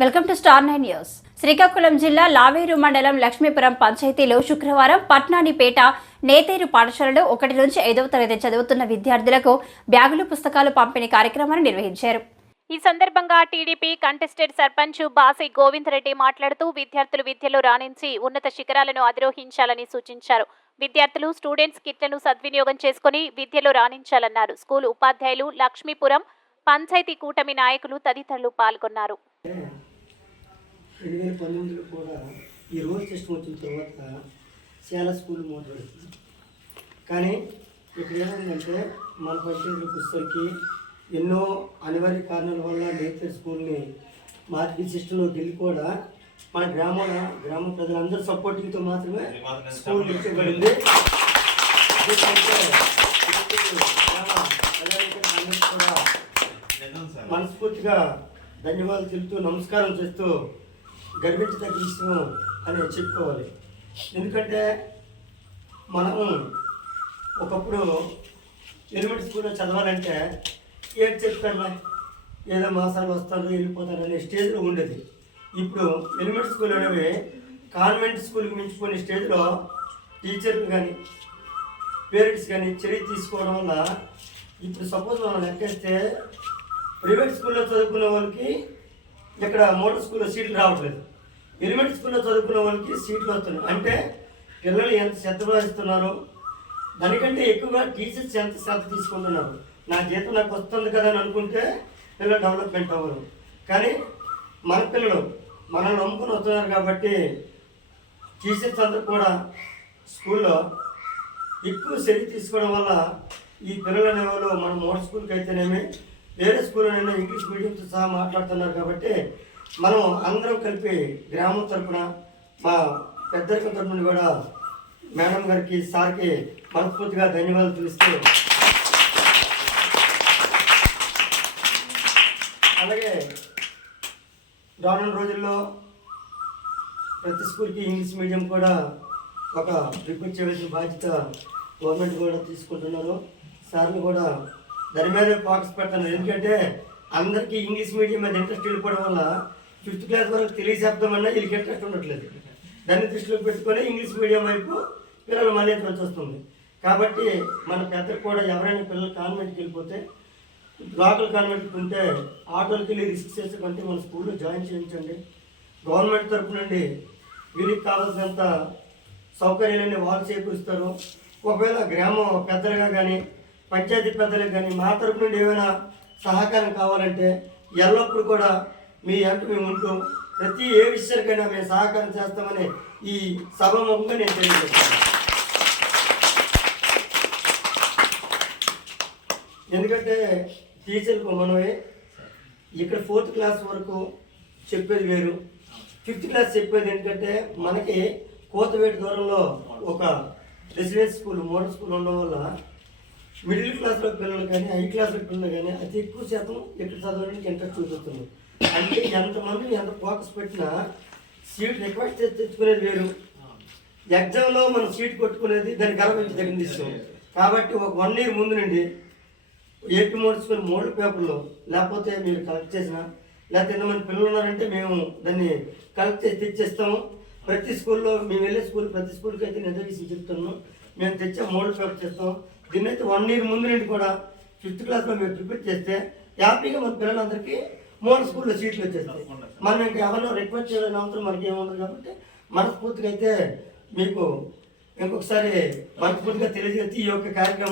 Welcome to star 9 news. Srikakulam జిల్లా లావేరు మండలం లక్ష్మీపురం పంచాయతీలో శుక్రవారం పట్నానిపేట నేతేరు పాఠశాలలో 1 నుంచి 5వ తరగతి చదువుతున్న విద్యార్థులకు బ్యాగులు పుస్తకాలు పంపిణీ కార్యక్రమాన్ని నిర్వహించారు. ఈ సందర్భంగా టీడీపీ కంటెస్టెడ్ సర్పంచ్ బాసి గోవిందరెడ్డి మాట్లాడుతూ విద్యార్థులు విద్యలో రాణించి ఉన్నత శిఖరాలను అధిరోహించాలని సూచించారు. విద్యార్థులు స్టూడెంట్స్ కిట్లను సద్వినియోగం చేసుకుని విద్యలో రాణించాలన్నారు. స్కూల్ ఉపాధ్యాయులు, లక్ష్మీపురం పంచాయతీ కూటమి నాయకులు తదితరులు పాల్గొన్నారు. 2019లో కూడా ఈ రోజు సిస్టమ్ వచ్చిన తర్వాత చాలా స్కూల్ మూతపడుతుంది. కానీ ఇక్కడ ఏమైందంటే మన పంచాయతీలకు వచ్చేసరికి ఎన్నో అనివార్య కారణాల వల్ల నేతర్ స్కూల్ని మార్పి సిస్టంలోకి వెళ్ళి కూడా మన గ్రామ ప్రజలందరూ సపోర్టింగ్తో మాత్రమే స్కూల్ ఇచ్చబడింది. కూడా మనస్ఫూర్తిగా ధన్యవాదాలు తెలుపుతూ నమస్కారం చేస్తూ గర్వించదగ్గ విషయం అని చెప్పుకోవాలి. ఎందుకంటే మనం ఒకప్పుడు ఎలిమెంటరీ స్కూల్లో చదవాలంటే ఏది చెప్తాను ఏదో మాసాలు వస్తారు వెళ్ళిపోతారు అనే స్టేజ్లో ఉండేది. ఇప్పుడు ఎలిమెంటరీ స్కూల్ అనేవి కాన్వెంట్ స్కూల్కి మించిపోయిన స్టేజ్లో టీచర్లు కానీ పేరెంట్స్ కానీ చర్య తీసుకోవడం వల్ల ఇప్పుడు సపోజ్ మనం లెక్కేస్తే ప్రైవేట్ స్కూల్లో చదువుకునే వాళ్ళకి ఇక్కడ మోడల్ స్కూల్లో సీట్లు రావట్లేదు, ఎలిమెంటరీ స్కూల్లో చదువుకునే వాళ్ళకి సీట్లు వస్తున్నాయి. అంటే పిల్లలు ఎంత శ్రద్ధ వహిస్తున్నారో దానికంటే ఎక్కువగా టీచర్స్ ఎంత శ్రద్ధ తీసుకుంటున్నారు. నా జీతం నాకు వస్తుంది కదా అని అనుకుంటే పిల్లలు డెవలప్మెంట్ అవ్వరు. కానీ మన పిల్లలు మనల్ని నమ్ముకొని వస్తున్నారు కాబట్టి టీచర్స్ అందరూ కూడా స్కూల్లో ఎక్కువ చర్య తీసుకోవడం వల్ల ఈ పిల్లలు అనేవాళ్ళు మన మోడల్ స్కూల్కి అయితేనేమి వేరే స్కూల్లోనైనా ఇంగ్లీష్ మీడియంతో సహా మాట్లాడుతున్నారు. కాబట్టి మనం అందరం కలిపి గ్రామం తరఫున మా పెద్దరికం తరఫున కూడా మేడం గారికి సార్కి మనస్ఫూర్తిగా ధన్యవాదాలు తెలుస్తూ, అలాగే రానున్న రోజుల్లో ప్రతి స్కూల్కి ఇంగ్లీష్ మీడియం కూడా ఒక రిపీట్ చేయవలసిన బాధ్యత గవర్నమెంట్ కూడా తీసుకుంటున్నారు. సార్ని కూడా దాని మీద ఫోకస్ పెడుతున్నారు. ఎందుకంటే అందరికీ ఇంగ్లీష్ మీడియం మీద ఇంట్రెస్ట్ వెళ్ళిపోవడం వల్ల 5th క్లాస్ వరకు తెలియజెప్తామన్నా వీళ్ళకి ఇంట్రెస్ట్ ఉండట్లేదు. దాన్ని దృష్టిలో పెట్టుకొని ఇంగ్లీష్ మీడియం వైపు పిల్లలు మళ్ళీ వచ్చి వస్తుంది. కాబట్టి మన పెద్దలు కూడా ఎవరైనా పిల్లలు కాన్వెంట్కి వెళ్ళిపోతే లోకల్ కాన్వెంట్కి ఉంటే ఆటోలకి వెళ్ళి రిస్క్ చేసే కంటే మన స్కూల్లో జాయిన్ చేయించండి. గవర్నమెంట్ తరఫు నుండి వీరికి కావాల్సినంత సౌకర్యాలన్నీ వాళ్ళు చేకూరుస్తారు. ఒకవేళ గ్రామం పెద్దలుగా కానీ పంచాయతీ పెద్దలకు కానీ మా తరపు నుండి ఏమైనా సహకారం కావాలంటే ఎల్లప్పుడూ కూడా మీ అంటూ మేము ఉంటూ ప్రతి ఏ విషయానికైనా మేము సహకారం చేస్తామని ఈ సభముఖంగా నేను తెలియజేస్తాను. ఎందుకంటే టీచర్లకు మనమే ఇక్కడ 4th క్లాస్ వరకు చెప్పేది వేరు, 5th క్లాస్ చెప్పేది ఏంటంటే మనకి కోతవేటి దూరంలో ఒక రెసిడెన్స్ స్కూల్ మోడల్ స్కూల్ ఉండడం వల్ల మిడిల్ క్లాస్లో పిల్లలు కానీ హై క్లాస్లో పిల్లలు కానీ అతి ఎక్కువ శాతం ఇక్కడ చదవడానికి ఇంట్రెస్ట్ చూపిస్తుంది. అంటే ఎంతమంది ఎంత ఫోకస్ పెట్టినా సీట్ రిక్వెస్ట్ చేసి తెచ్చుకునేది వేరు, ఎగ్జామ్లో మనం సీట్ కొట్టుకునేది దాన్ని గర్వించదగిన విషయం. కాబట్టి ఒక 1 year ముందు నుండి ఏపీ మోడల్ స్కూల్ మోడల్ పేపర్లో లేకపోతే మీరు కలెక్ట్ చేసినా లేకపోతే ఎంతమంది పిల్లలు ఉన్నారంటే మేము దాన్ని కలెక్ట్ చేసి తెచ్చేస్తాము. ప్రతి స్కూల్లో మేము వెళ్ళే ప్రతి స్కూల్కి అయితే నిజ విషయం చెప్తున్నాము. మేము తెచ్చే మోడల్ పేపర్ చేస్తాం. దీన్ని అయితే 1 year ముందు నుండి కూడా 5th క్లాస్లో మేము ప్రిపేర్ చేస్తే హ్యాపీగా మన పిల్లలందరికీ మోడల్ స్కూల్లో సీట్లు వచ్చేస్తాయి. మనం ఇంకా ఎవరినో రిక్వెస్ట్ చేయాలని అవసరం మనకి ఏముండదు. కాబట్టి మనస్ఫూర్తిగా అయితే మీకు ఇంకొకసారి మనస్ఫూర్తిగా తెలియజేసి ఈ యొక్క కార్యక్రమం